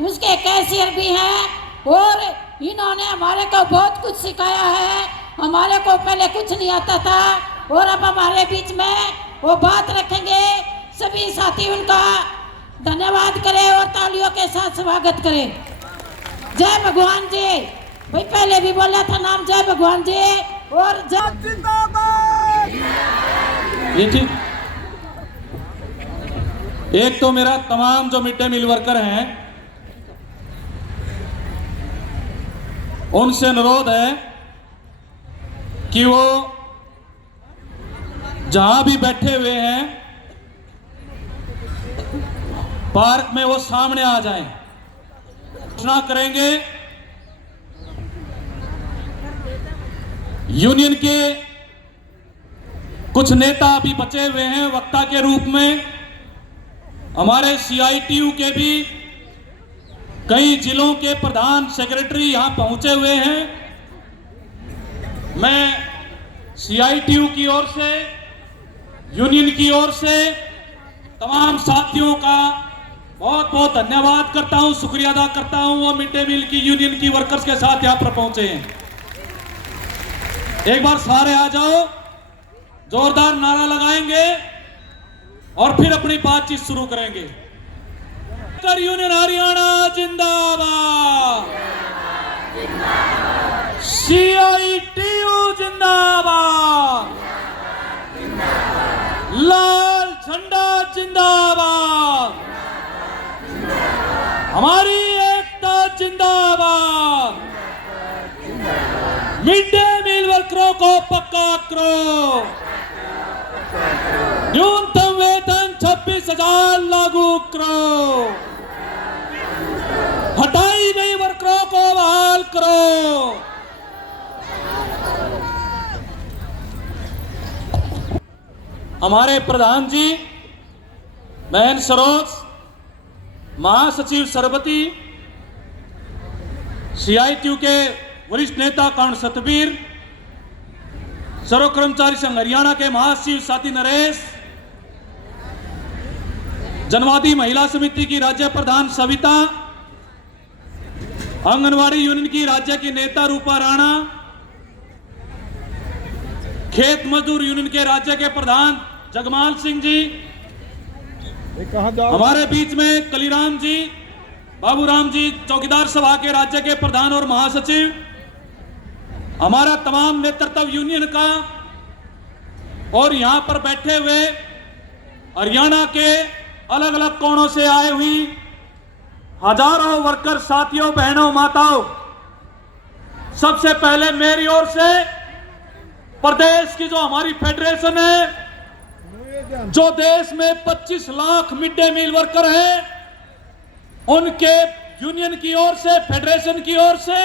उसके कैशियर भी हैं और इन्होंने हमारे को बहुत कुछ सिखाया है। हमारे को पहले कुछ नहीं आता था और अब हमारे बीच में वो बात रखेंगे। सभी साथी उनका धन्यवाद करें और तालियों के साथ स्वागत करें। जय भगवान जी। भाई पहले भी बोला था नाम जय भगवान जी और जय जिंदाबाद। ये ठीक। एक तो मेरा तमाम जो मिड डे मील वर्कर हैं उनसे अनुरोध है कि वो जहां भी बैठे हुए हैं पार्क में वो सामने आ जाएं। घोषणा करेंगे यूनियन के कुछ नेता अभी बचे हुए हैं वक्ता के रूप में। हमारे सीआईटीयू के भी कई जिलों के प्रधान सेक्रेटरी यहां पहुंचे हुए हैं। मैं सीआईटीयू की ओर से यूनियन की ओर से तमाम साथियों का बहुत बहुत धन्यवाद करता हूं, शुक्रिया अदा करता हूं। वो मिड डे मील की यूनियन की वर्कर्स के साथ यहां पर पहुंचे हैं। एक बार सारे आ जाओ, जोरदार नारा लगाएंगे और फिर अपनी बातचीत शुरू करेंगे। यूनियन हरियाणा जिंदाबाद, सीआईटीयू जिंदाबाद, लाल झंडा जिंदाबाद, हमारी एकता जिंदाबाद, मिड डे मील वर्करों को पक्का करो, न्यूनतम वेतन 26,000 लागू करो, हटाई गई वर्करों को बहाल करो। हमारे प्रधान जी बहन सरोज, महासचिव सरबती, सीआईटीयू के वरिष्ठ नेता कर्ण सतबीर, सर्व कर्मचारी संघ हरियाणा के महासचिव साथी नरेश, जनवादी महिला समिति की राज्य प्रधान सविता, आंगनवाड़ी यूनियन की राज्य की नेता रूपा राणा, खेत मजदूर यूनियन के राज्य के प्रधान जगमाल सिंह जी, हमारे बीच में कलीराम जी, बाबूराम जी, चौकीदार सभा के राज्य के प्रधान और महासचिव, हमारा तमाम नेतृत्व यूनियन का और यहां पर बैठे हुए हरियाणा के अलग अलग कोणों से आए हुई हजारों वर्कर साथियों, बहनों, माताओं, सबसे पहले मेरी ओर से प्रदेश की जो हमारी फेडरेशन है, जो देश में 25 lakh mid day meal worker हैं, उनके यूनियन की ओर से, फेडरेशन की ओर से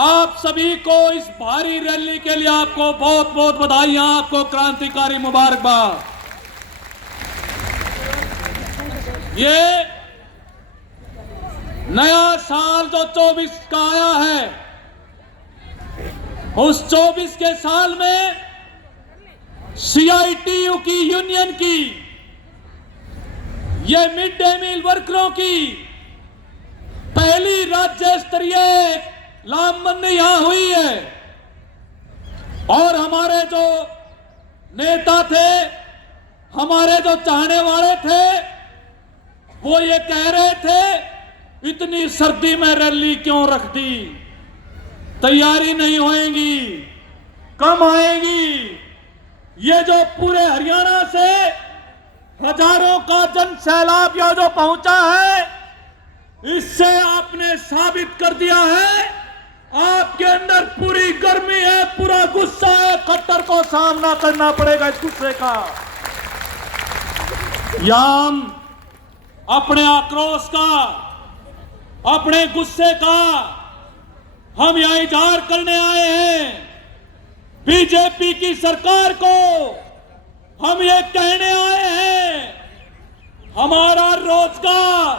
आप सभी को इस भारी रैली के लिए आपको बहुत बहुत बधाइयां, आपको क्रांतिकारी मुबारकबाद। ये नया साल जो 24 का आया है, उस 24 के साल में सीआईटीयू की यूनियन की, ये मिड डे मील वर्करों की पहली राज्य स्तरीय लामबंदी यहां हुई है। और हमारे जो नेता थे, हमारे जो चाहने वाले थे, वो ये कह रहे थे इतनी सर्दी में रैली क्यों रख दी, तैयारी नहीं होएगी, कम आएगी। ये जो पूरे हरियाणा से हजारों का जन सैलाब यहां जो पहुंचा है, इससे आपने साबित कर दिया है आपके अंदर पूरी गर्मी है, पूरा गुस्सा है, खट्टर को सामना करना पड़ेगा इस गुस्से का। यहां हम अपने आक्रोश का, अपने गुस्से का हम यहां इजहार करने आए हैं। बीजेपी की सरकार को हम ये कहने आए हैं, हमारा रोजगार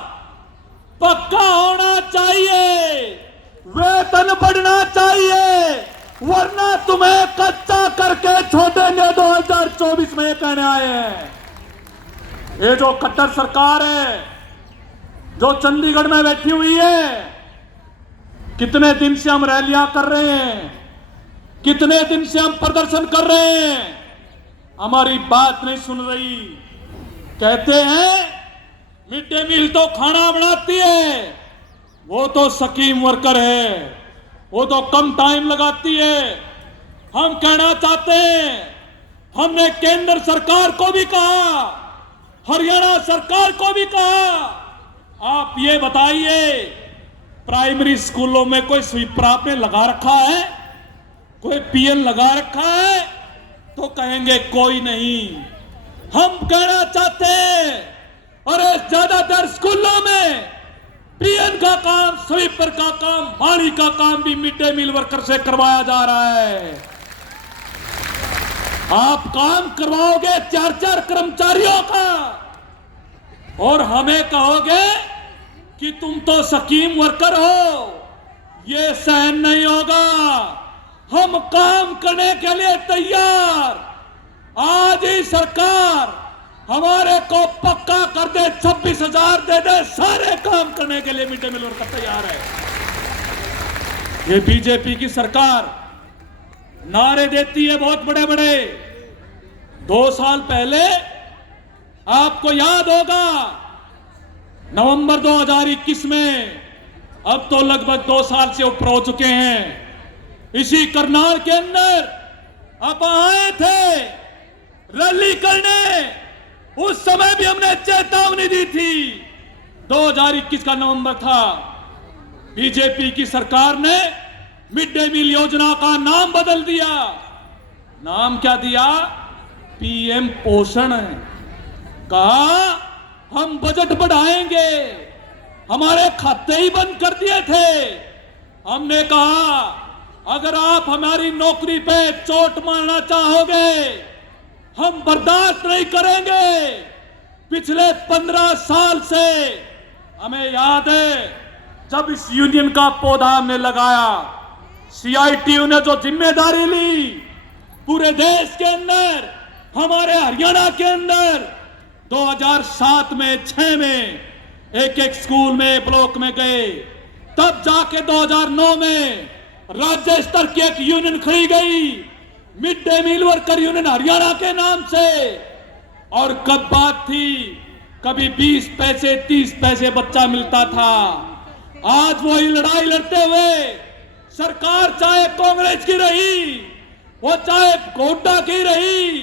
पक्का होना चाहिए, वेतन बढ़ना चाहिए, वरना तुम्हें कच्चा करके छोड़ेंगे 2024 में, कहने आए हैं। ये जो कट्टर सरकार है, जो चंडीगढ़ में बैठी हुई है, कितने दिन से हम रैलियां कर रहे हैं, कितने दिन से हम प्रदर्शन कर रहे हैं, हमारी बात नहीं सुन रही। कहते हैं मिड डे मील तो खाना बनाती है, वो तो स्कीम वर्कर है, वो तो कम टाइम लगाती है। हम कहना चाहते हैं, हमने केंद्र सरकार को भी कहा, हरियाणा सरकार को भी कहा, आप ये बताइए प्राइमरी स्कूलों में कोई स्वीपर आपने लगा रखा है, कोई पीएन लगा रखा है? तो कहेंगे कोई नहीं। हम कहना चाहते हैं, अरे ज्यादातर स्कूलों में पीएन का काम, स्वीपर का काम, माली का काम भी मिड डे मील वर्कर से करवाया जा रहा है। आप काम करवाओगे 4-4 कर्मचारियों का और हमें कहोगे कि तुम तो स्कीम वर्कर हो, ये सहन नहीं होगा। हम काम करने के लिए तैयार। आज ही सरकार हमारे को पक्का कर दे, 26,000 दे दे, सारे काम करने के लिए मिड डे मील वर्कर तैयार है। ये बीजेपी की सरकार नारे देती है बहुत बड़े बड़े। 2 साल पहले आपको याद होगा, नवंबर 2021 में, अब तो लगभग 2 साल से ऊपर हो चुके हैं, इसी करनाल के अंदर आप आए थे रैली करने। उस समय भी हमने चेतावनी दी थी, 2021 का नवंबर था। बीजेपी की सरकार ने मिड डे मील योजना का नाम बदल दिया। नाम क्या दिया? पीएम पोषण। कहा हम बजट बढ़ाएंगे, हमारे खाते ही बंद कर दिए थे। हमने कहा अगर आप हमारी नौकरी पे चोट मारना चाहोगे, हम बर्दाश्त नहीं करेंगे। पिछले 15 साल से हमें याद है, जब इस यूनियन का पौधा हमने लगाया, सीआईटीयू ने जो जिम्मेदारी ली पूरे देश के अंदर, हमारे हरियाणा के अंदर 2007 में 6 में एक स्कूल में, ब्लॉक में गए, तब जाके 2009 में राज्य स्तर की एक यूनियन खड़ी गई, mid day meal worker union Haryana के नाम से। और कब बात थी, कभी 20 पैसे 30 पैसे बच्चा मिलता था। आज वही लड़ाई लड़ते हुए सरकार, चाहे कांग्रेस की रही, वो चाहे गोड्डा की रही,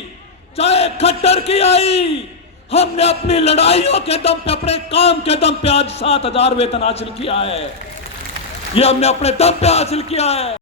चाहे खट्टर की आई, हमने अपनी लड़ाइयों के दम पे, अपने काम के दम पे आज 7,000 वेतन हासिल किया है। ये हमने अपने दम पे हासिल किया है।